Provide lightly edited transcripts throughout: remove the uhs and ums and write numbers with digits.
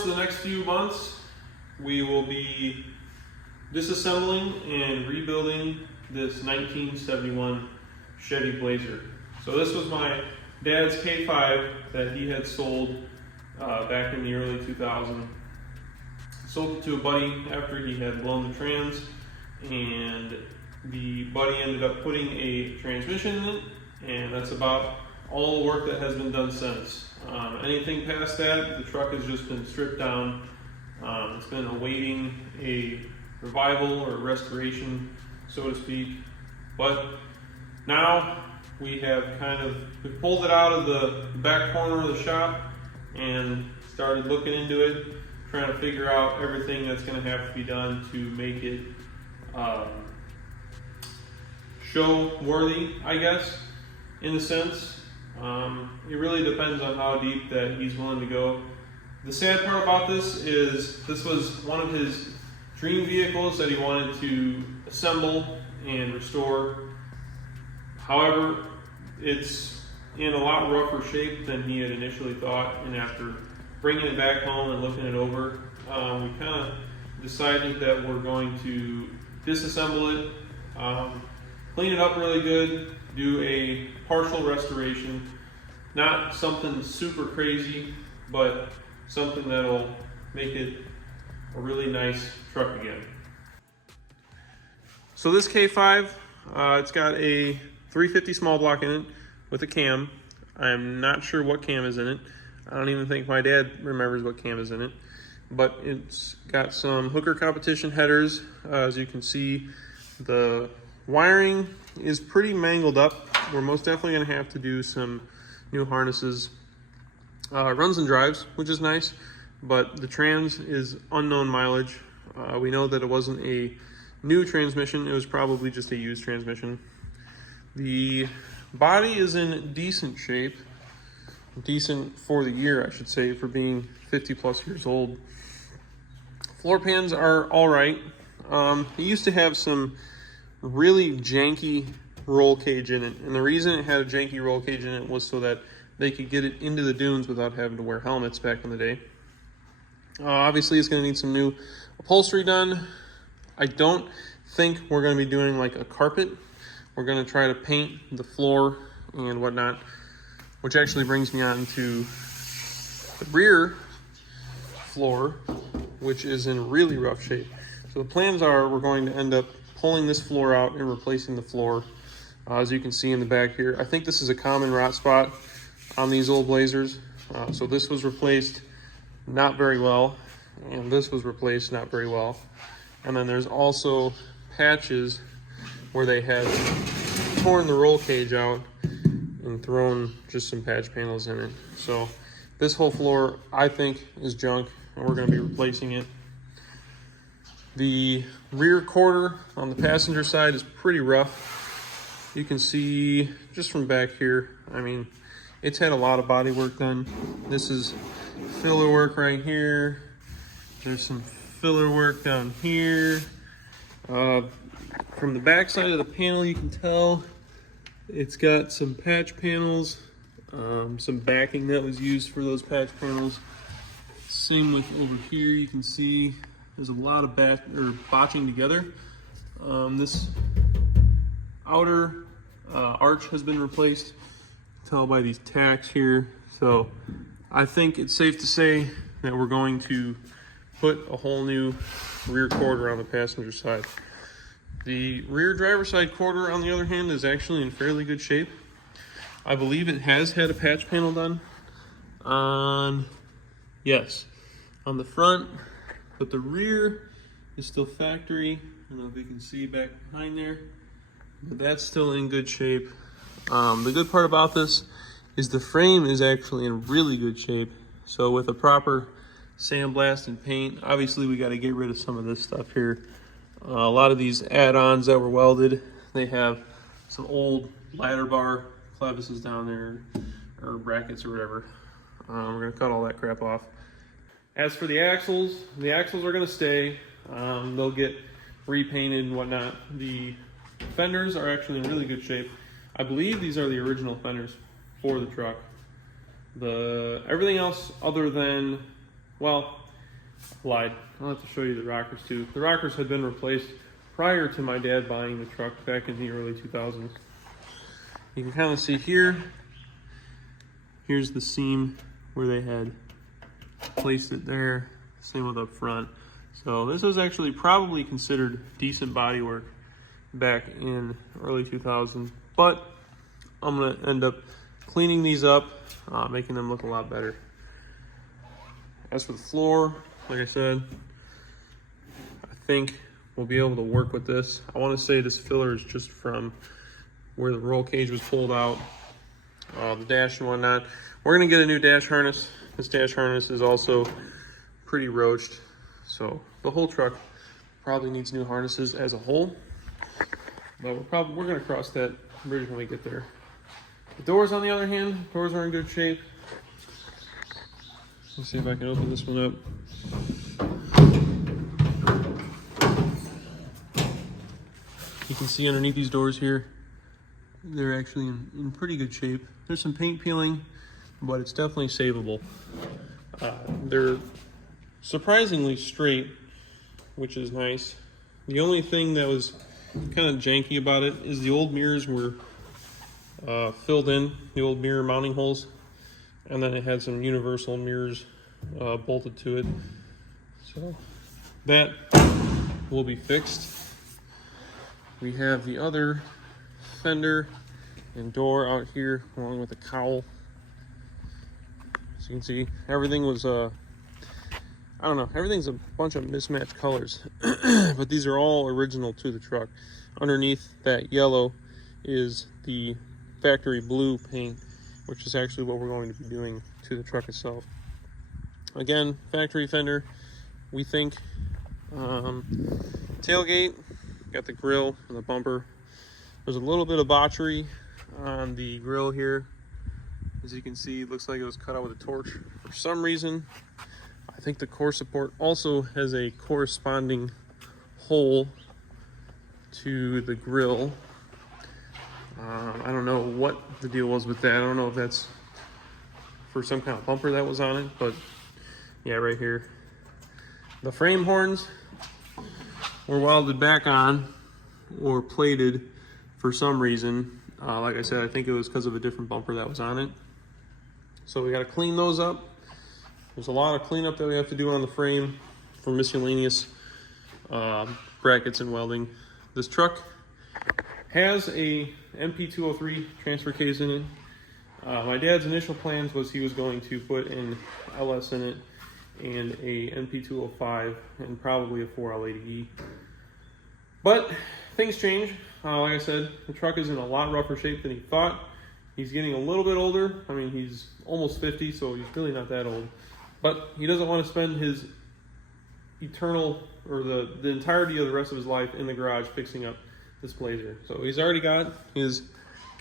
course of the next few months, we will be disassembling and rebuilding this 1971 Chevy Blazer. So this was my dad's K5 that he had sold back in the early 2000s. Sold it to a buddy after he had blown the trans, and the buddy ended up putting a transmission in it, and that's about all the work that has been done since. Anything past that, the truck has just been stripped down. It's been awaiting a revival or restoration, so to speak. But now we pulled it out of the back corner of the shop and started looking into it, trying to figure out everything that's going to have to be done to make it show worthy, I guess, in a sense. It really depends on how deep that he's willing to go. The sad part about this is this was one of his dream vehicles that he wanted to assemble and restore. However, it's in a lot rougher shape than he had initially thought, and after bringing it back home and looking it over, we kind of decided that we're going to disassemble it, clean it up really good, do a partial restoration. Not something super crazy, but something that'll make it a really nice truck again. So this K5, it's got a 350 small block in it with a cam. I'm not sure what cam is in it. I don't even think my dad remembers what cam is in it. But it's got some hooker competition headers. As you can see, the wiring is pretty mangled up. We're most definitely going to have to do some new harnesses. Runs and drives, which is nice, but the trans is unknown mileage. We know that it wasn't a new transmission, it was probably just a used transmission. The body is in decent shape, decent for the year, I should say, for being 50 plus years old. Floor pans are all right. It used to have some really janky roll cage in it, and the reason it had a janky roll cage in it was so that they could get it into the dunes without having to wear helmets back in the day. Obviously, it's going to need some new upholstery done. I don't think we're going to be doing like a carpet. We're going to try to paint the floor and whatnot, which actually brings me on to the rear floor, which is in really rough shape. So the plans are we're going to end up pulling this floor out and replacing the floor. As you can see in the back here, I think this is a common rot spot on these old Blazers. So this was replaced not very well, and this was replaced not very well. And then there's also patches where they had torn the roll cage out and thrown just some patch panels in it. So this whole floor, I think, is junk, and we're going to be replacing it. The rear quarter on the passenger side is pretty rough. You can see just from back here, I mean, it's had a lot of body work done. This is filler work right here. There's some filler work down here. From the back side of the panel, you can tell it's got some patch panels, some backing that was used for those patch panels. Same with over here, you can see there's a lot of botching together. This outer arch has been replaced. You can tell by these tacks here. So I think it's safe to say that we're going to put a whole new rear quarter on the passenger side. The rear driver's side quarter, on the other hand, is actually in fairly good shape. I believe it has had a patch panel done on, yes, on the front, but the rear is still factory. I don't know if you can see back behind there, but that's still in good shape. The good part about this is the frame is actually in really good shape. So with a proper sandblast and paint, obviously we got to get rid of some of this stuff here. A lot of these add-ons that were welded, they have some old ladder bar clevises down there, or brackets or whatever. We're going to cut all that crap off. As for the axles are going to stay. They'll get repainted and whatnot. The fenders are actually in really good shape. I believe these are the original fenders for the truck. Everything else other than, well, lied. I'll have to show you the rockers too. The rockers had been replaced prior to my dad buying the truck back in the early 2000s. You can kind of see here, here's the seam where they had placed it there. Same with up front. So this was actually probably considered decent bodywork back in early 2000s, but I'm gonna end up cleaning these up, making them look a lot better. As for the floor, like I said, I think we'll be able to work with this. I want to say this filler is just from where the roll cage was pulled out, the dash and whatnot. We're gonna get a new dash harness. This dash harness is also pretty roached, so the whole truck probably needs new harnesses as a whole. But we're gonna cross that bridge when we get there. The doors, on the other hand, doors are in good shape. Let's see if I can open this one up. You can see underneath these doors here, they're actually in pretty good shape. There's some paint peeling, but it's definitely savable. They're surprisingly straight, which is nice. The only thing that was kind of janky about it is the old mirrors were filled in, the old mirror mounting holes, and then it had some universal mirrors bolted to it. So that will be fixed. We have the other fender and door out here along with the cowl. As you can see, everything was I don't know, everything's a bunch of mismatched colors, but these are all original to the truck. Underneath that yellow is the factory blue paint, which is actually what we're going to be doing to the truck itself. Again, factory fender, we think. Tailgate, got the grill and the bumper. There's a little bit of botchery on the grill here. As you can see, it looks like it was cut out with a torch for some reason. I think the core support also has a corresponding hole to the grill. I don't know what the deal was with that. I don't know if that's for some kind of bumper that was on it, but yeah, right here. The frame horns were welded back on or plated for some reason. Like I said, I think it was because of a different bumper that was on it. So we got to clean those up. There's a lot of cleanup that we have to do on the frame for miscellaneous brackets and welding. This truck has a MP203 transfer case in it. My dad's initial plans was he was going to put an LS in it and a MP205 and probably a 4L80E. But things change. Like I said, the truck is in a lot rougher shape than he thought. He's getting a little bit older. I mean, he's almost 50, so he's really not that old. But he doesn't want to spend his eternal, or the entirety of the rest of his life in the garage fixing up this Blazer. So he's already got his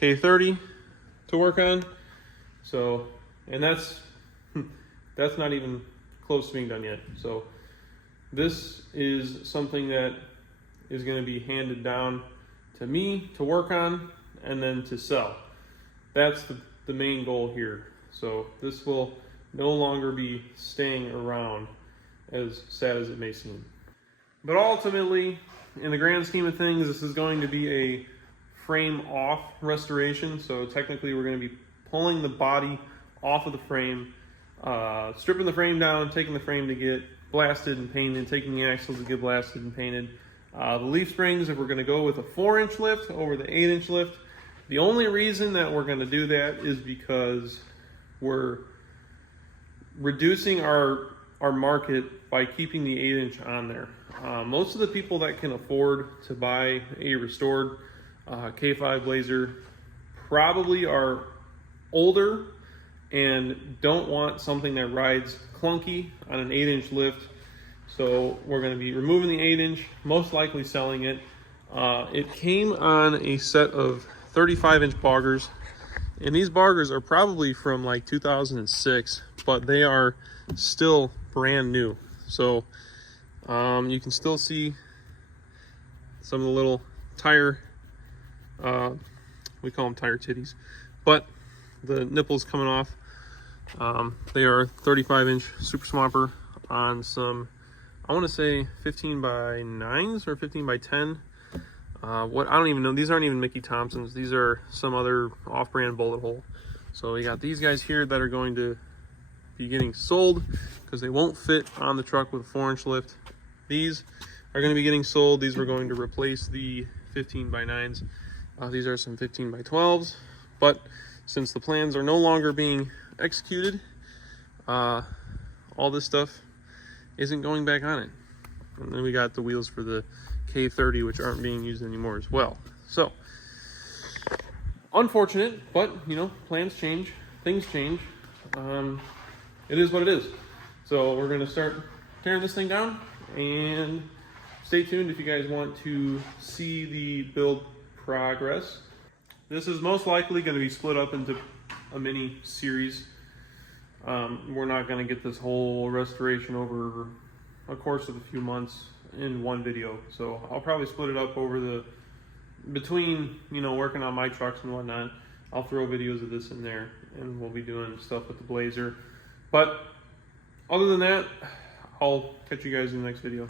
K30 to work on. So, and that's not even close to being done yet. So this is something that is going to be handed down to me to work on and then to sell. That's the main goal here. So this will no longer be staying around, as sad as it may seem. But ultimately, in the grand scheme of things, this is going to be a frame off restoration. So technically we're going to be pulling the body off of the frame, stripping the frame down, taking the frame to get blasted and painted, taking the axles to get blasted and painted. The leaf springs, if we're going to go with a 4-inch lift over the 8-inch lift, the only reason that we're going to do that is because we're reducing our market by keeping the 8-inch on there. Most of the people that can afford to buy a restored K5 Blazer probably are older and don't want something that rides clunky on an 8-inch lift. So we're going to be removing the 8-inch, most likely selling it. It came on a set of 35-inch boggers, and these boggers are probably from like 2006, but they are still brand new. So you can still see some of the little tire, we call them tire titties, but the nipples coming off. They are 35-inch Super Swamper on some, I want to say 15 by 9s or 15 by 10. What, I don't even know. These aren't even Mickey Thompsons. These are some other off-brand bullet hole. So we got these guys here that are going to be getting sold because they won't fit on the truck with a 4-inch lift. These are going to be getting sold. These were going to replace the 15 by 9s. These are some 15 by 12s, but since the plans are no longer being executed, all this stuff isn't going back on it. And then we got the wheels for the K30, which aren't being used anymore as well. So unfortunate, but you know, plans change, things change. It is what it is. So we're going to start tearing this thing down, and stay tuned if you guys want to see the build progress. This is most likely going to be split up into a mini series. We're not going to get this whole restoration over a course of a few months in one video. So I'll probably split it up over between, you know, working on my trucks and whatnot. I'll throw videos of this in there, and we'll be doing stuff with the Blazer. But other than that, I'll catch you guys in the next video.